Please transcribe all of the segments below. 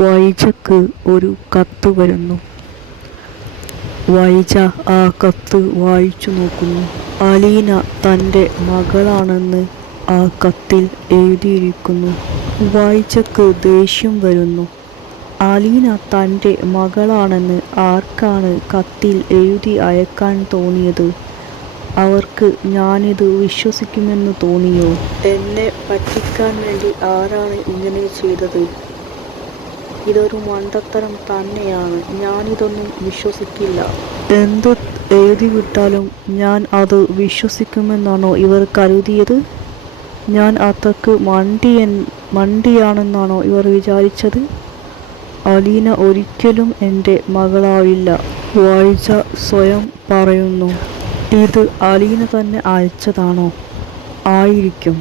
വൈജയ്ക്ക് ഒരു കത്ത് വരുന്നു. വൈജ ആ കത്ത് വായിച്ചു നോക്കുന്നു. അലീന തൻ്റെ മകളാണെന്ന് ആ കത്തിൽ എഴുതിയിരിക്കുന്നു. വൈജയ്ക്ക് ദേഷ്യം വരുന്നു. അലീന തൻ്റെ മകളാണെന്ന് ആർക്കാണ് കത്തിൽ എഴുതി അയക്കാൻ തോന്നിയത്? അവർക്ക് ഞാനിത് വിശ്വസിക്കുമെന്ന് തോന്നിയോ? എന്നെ പറ്റിക്കാൻ വേണ്ടി ആരാണ് ഇങ്ങനെ ചെയ്തത്? ഇതൊരു മണ്ടത്തരം തന്നെയാണ്. ഞാനിതൊന്നും വിശ്വസിക്കില്ല. എന്ത് എഴുതി വിട്ടാലും ഞാൻ അത് വിശ്വസിക്കുമെന്നാണോ ഇവർ കരുതിയത്? ഞാൻ അത്രക്ക് മണ്ടിയാണെന്നാണോ ഇവർ വിചാരിച്ചത്? അലീന ഒരിക്കലും എൻ്റെ മകളാവില്ല. വൈജ സ്വയം പറയുന്നു. ഇത് അലീന തന്നെ അയച്ചതാണോ? ആയിരിക്കും.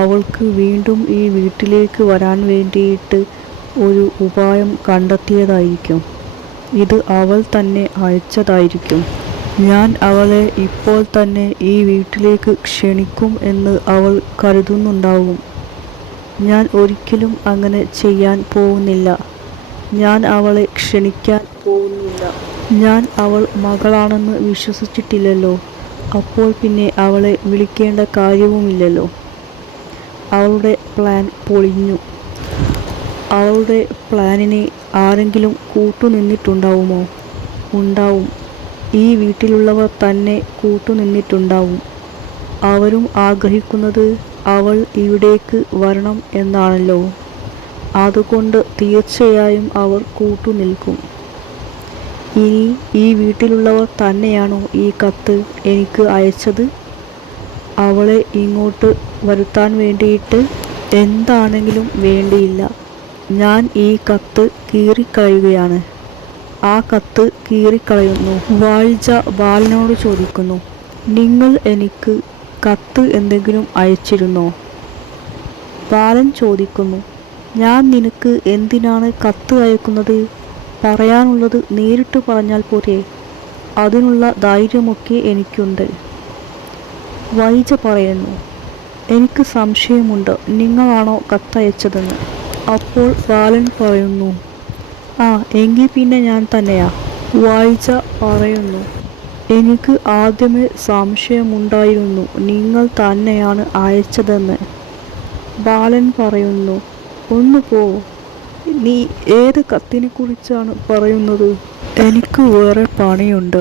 അവൾക്ക് വീണ്ടും ഈ വീട്ടിലേക്ക് വരാൻ വേണ്ടിയിട്ട് ഒരു ഉപായം കണ്ടെത്തിയതായിരിക്കും. ഇത് അവൾ തന്നെ അയച്ചതായിരിക്കും. ഞാൻ അവളെ ഇപ്പോൾ തന്നെ ഈ വീട്ടിലേക്ക് ക്ഷണിക്കും എന്ന് അവൾ കരുതുന്നുണ്ടാവും. ഞാൻ ഒരിക്കലും അങ്ങനെ ചെയ്യാൻ പോകുന്നില്ല. ഞാൻ അവളെ ക്ഷണിക്കാൻ പോകുന്നില്ല. ഞാൻ അവൾ മകളാണെന്ന് വിശ്വസിച്ചിട്ടില്ലല്ലോ. അപ്പോൾ പിന്നെ അവളെ വിളിക്കേണ്ട കാര്യവുമില്ലല്ലോ. അവളുടെ പ്ലാൻ പൊളിഞ്ഞു. അവളുടെ പ്ലാനിനെ ആരെങ്കിലും കൂട്ടുനിന്നിട്ടുണ്ടാവുമോ? ഉണ്ടാവും. ഈ വീട്ടിലുള്ളവർ തന്നെ കൂട്ടുനിന്നിട്ടുണ്ടാവും. അവരും ആഗ്രഹിക്കുന്നത് അവൾ ഇവിടേക്ക് വരണം എന്നാണല്ലോ. അതുകൊണ്ട് തീർച്ചയായും അവർ കൂട്ടുനിൽക്കും. ഇനി ഈ വീട്ടിലുള്ളവർ തന്നെയാണോ ഈ കത്ത് എനിക്ക് അയച്ചത്? അവളെ ഇങ്ങോട്ട് വരുത്താൻ വേണ്ടിയിട്ട് എന്താണെങ്കിലും വേണ്ടിയില്ല. ഞാൻ ഈ കത്ത് കീറിക്കളയുകയാണ്. ആ കത്ത് കീറിക്കളയുന്നു. വൈജ ബാലനോട് ചോദിക്കുന്നു. നിങ്ങൾ എനിക്ക് കത്ത് എന്തെങ്കിലും അയച്ചിരുന്നോ? ബാലൻ ചോദിക്കുന്നു. ഞാൻ നിനക്ക് എന്തിനാണ് കത്ത് അയക്കുന്നത്? പറയാനുള്ളത് നേരിട്ട് പറഞ്ഞാൽ പോരെ? അതിനുള്ള ധൈര്യമൊക്കെ എനിക്കുണ്ട്. വൈജ പറയുന്നു. എനിക്ക് സംശയമുണ്ട് നിങ്ങളാണോ കത്തയച്ചതെന്ന്. അപ്പോൾ ബാലൻ പറയുന്നു. ആ എങ്കിൽ പിന്നെ ഞാൻ തന്നെയാ. വൈജ പറയുന്നു. എനിക്ക് ആദ്യമേ സംശയമുണ്ടായിരുന്നു നിങ്ങൾ തന്നെയാണ് അയച്ചതെന്ന്. ബാലൻ പറയുന്നു. ഒന്ന് പോ. നീ ഏത് കത്തിനെ കുറിച്ചാണ് പറയുന്നത്? എനിക്ക് വേറെ പണിയുണ്ട്.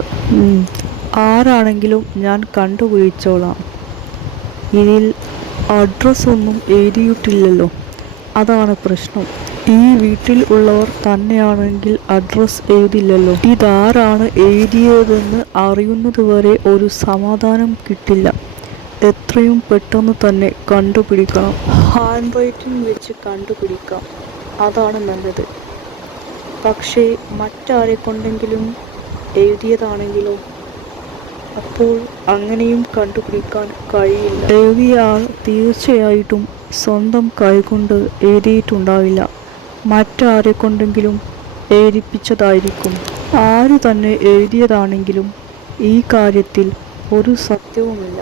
ആരാണെങ്കിലും ഞാൻ കണ്ടുപിടിച്ചോളാം. ഇതിൽ അഡ്രസ്സൊന്നും എഴുതിയിട്ടില്ലല്ലോ. അതാണ് പ്രശ്നം. ഈ വീട്ടിൽ ഉള്ളവർ തന്നെയാണെങ്കിൽ അഡ്രസ്സ് എഴുതില്ലല്ലോ. ഇതാരാണ് എഴുതിയതെന്ന് അറിയുന്നതുവരെ ഒരു സമാധാനം കിട്ടില്ല. എത്രയും പെട്ടെന്ന് തന്നെ കണ്ടുപിടിക്കണം. ഹാൻഡ് റൈറ്റിംഗ് വെച്ച് കണ്ടുപിടിക്കാം. അതാണ് നല്ലത്. പക്ഷേ മറ്റാരെ കൊണ്ടെങ്കിലും എഴുതിയതാണെങ്കിലോ? അപ്പോൾ അങ്ങനെയും കണ്ടുപിടിക്കാൻ കഴിയില്ല. എഴുതിയ ആൾ തീർച്ചയായിട്ടും സ്വന്തം കൈകൊണ്ട് എഴുതിയിട്ടുണ്ടാവില്ല. മറ്റാരെ കൊണ്ടെങ്കിലും എഴുതിപ്പിച്ചതായിരിക്കും. ആര് തന്നെ എഴുതിയതാണെങ്കിലും ഈ കാര്യത്തിൽ ഒരു സത്യവുമില്ല.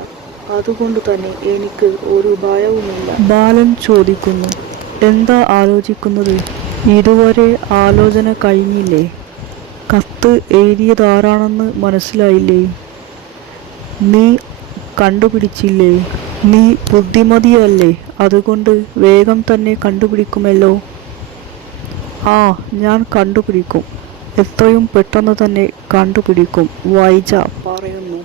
അതുകൊണ്ട് തന്നെ എനിക്ക് ഒരു ഭയവുമില്ല. ബാലൻ ചോദിക്കുന്നു. എന്താ ആലോചിക്കുന്നത്? ഇതുവരെ ആലോചന കഴിഞ്ഞില്ലേ? കത്ത് എഴുതിയതാരാണെന്ന് മനസ്സിലായില്ലേ? നീ കണ്ടുപിടിച്ചില്ലേ? നീ ബുദ്ധിമതിയല്ലേ? അതുകൊണ്ട് വേഗം തന്നെ കണ്ടുപിടിക്കുമല്ലോ. ആ ഞാൻ കണ്ടുപിടിക്കും. എത്രയും പെട്ടെന്ന് തന്നെ കണ്ടുപിടിക്കും. വൈജ പറയുന്നു.